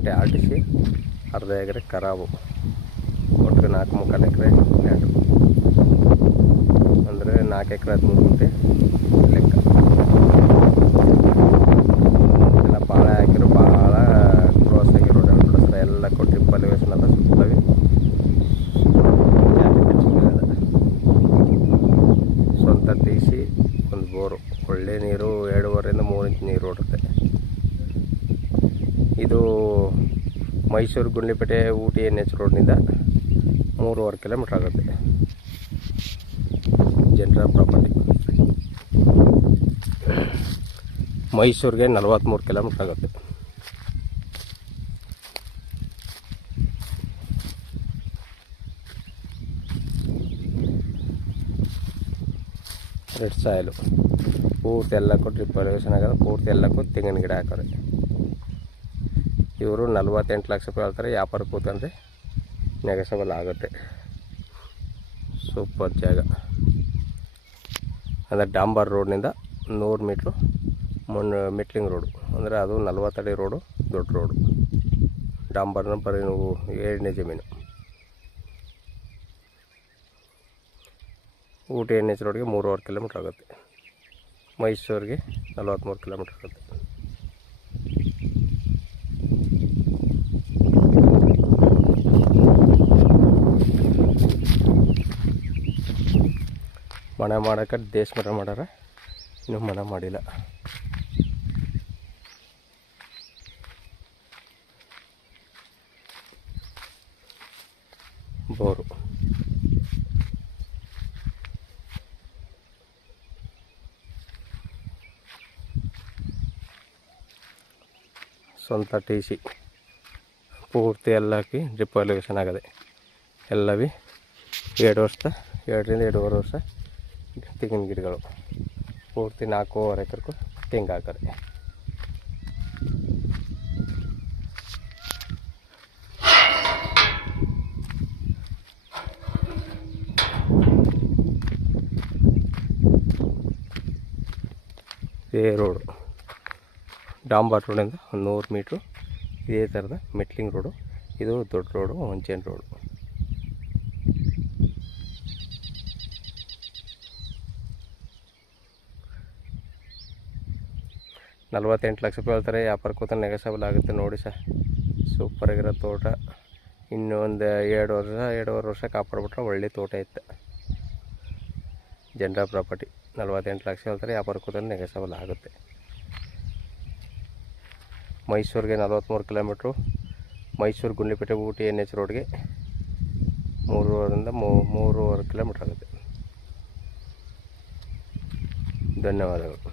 ಗುಂಟೆ ಆಟಿಸಿ ಅರ್ಧ ಎಕರೆ ಖರಾಬು, ಒಟ್ಟು 4.25 ಎಕರೆ ಲ್ಯಾಂಡು. ಅಂದರೆ 4 ಎಕರೆ 13 ಗುಂಟೆ ಲೆಕ್ಕ. ಎಲ್ಲ ಭಾಳ ಹಾಕಿರೋ, ಭಾಳ ಕ್ರಾಸ್ ಆಗಿರೋ ರೋಡ್ ಎಲ್ಲ ಕೊಟ್ಟು ಟ್ರಿಪ್ಪಲ್ ವೇಷನ್ ಅದ ಸುತ್ತವೆ. ಸ್ವಂತ ಟಿ.ಸಿ, ಒಂದು ಬೋರು, ಒಳ್ಳೆ ನೀರು 2.5 3 ಇಂಚ್ ನೀರು ಓಡುತ್ತೆ. ಇದು ಮೈಸೂರು ಗುಂಡ್ಲುಪೇಟೆ ಊಟಿ NH ರೋಡ್ನಿಂದ 3.5 ಕಿಲೋಮೀಟ್ರ್ ಆಗುತ್ತೆ. ಜನರ ಪ್ರಾಪರ್ಟಿ. ಮೈಸೂರಿಗೆ 43 ಕಿಲೋಮೀಟ್ರ್ ಆಗುತ್ತೆ. ರೆಡ್ ಸಾಯಿಲು ಪೂರ್ತಿ ಎಲ್ಲಕ್ಕೂ ಟ್ರಿಪ್ಪಲ್ ವೇಷನ್ ಆಗೋದು. ಪೂರ್ತಿ ಎಲ್ಲಕ್ಕೂ ತೆಂಗಿನ ಗಿಡ ಹಾಕೋರೆ. ಇವರು 48 ಲಕ್ಷ ರೂಪಾಯಿ ಹೇಳ್ತಾರೆ. ವ್ಯಾಪಾರ ಕೂತಂದರೆ ನೆಗೆಸಬಲ್ ಆಗುತ್ತೆ. ಸೂಪರ್ ಜಾಗ. ಅಂದರೆ ಡಾಂಬರ್ ರೋಡ್ನಿಂದ 100 ಮೀಟ್ರು ಮೆಟ್ಲಿಂಗ್ ರೋಡು, ಅಂದರೆ ಅದು 40 ಅಡಿ ರೋಡು, ದೊಡ್ಡ ರೋಡು. ಡಾಂಬರ್ನ ಬರೀ ನೀವು 7ನೇ ಜಮೀನು. ಊಟಿ NH ರೋಡ್ಗೆ 3.5 ಕಿಲೋಮೀಟ್ರ್ ಆಗುತ್ತೆ. ಮೈಸೂರಿಗೆ 43 ಕಿಲೋಮೀಟ್ರ್ ಆಗುತ್ತೆ. ಮನೆ ಮಾಡೋಕೆ ದೇಶ ಮರ ಮಾಡ್ಯಾರ, ಇನ್ನೂ ಮನೆ ಮಾಡಿಲ್ಲ. ಬೋರು ಸ್ವಂತ ಟಿ.ಸಿ, ಪೂರ್ತಿ ಎಲ್ಲ ಹಾಕಿ ಡ್ರಿಪ್ ಇರಿಗೇಷನ್ ಆಗದೆ. ಎಲ್ಲವೂ 2 ವರ್ಷದ 2ರಿಂದ 2.5 ವರ್ಷ ತೆಂಗಿನ ಗಿಡಗಳು. ಪೂರ್ತಿ 4.5 ಎಕರೆಗೂ ತೆಂಗು ಹಾಕರೆ. ಇದೇ ರೋಡು ಡಾಂಬರ್ ರೋಡಿಂದ 100 ಮೀಟ್ರು ಇದೇ ಥರದ ಮೆಟ್ಲಿಂಗ್ ರೋಡು. ಇದು ದೊಡ್ಡ ರೋಡು, ಒಂಚೇನ್ ರೋಡು. $48 ಲಕ್ಷ ರೂಪಾಯಿ ಹೇಳ್ತಾರೆ. ವ್ಯಾಪಾರ ಕೂತ ನೆಗೆಸಬಲ್ ಆಗುತ್ತೆ. ನೋಡಿ ಸರ್, ಸೂಪರಾಗಿರೋ ತೋಟ. ಇನ್ನೊಂದು 2.5 ವರ್ಷ ಕಾಪಾಡ್ಬಿಟ್ರೆ ಒಳ್ಳೆ ತೋಟ ಇತ್ತು. ಜನರ ಪ್ರಾಪರ್ಟಿ. 48 ಲಕ್ಷ ಹೇಳ್ತಾರೆ. ವ್ಯಾಪಾರ ಕೂತ ನೆಗೆಸಬಲ್ ಆಗುತ್ತೆ. ಮೈಸೂರಿಗೆ 43 ಕಿಲೋಮೀಟ್ರು. ಮೈಸೂರು ಗುಂಡ್ಲುಪೇಟೆ ಊಟಿ NH ರೋಡ್ಗೆ 3.5 ಕಿಲೋಮೀಟ್ರ್ ಆಗುತ್ತೆ. ಧನ್ಯವಾದಗಳು.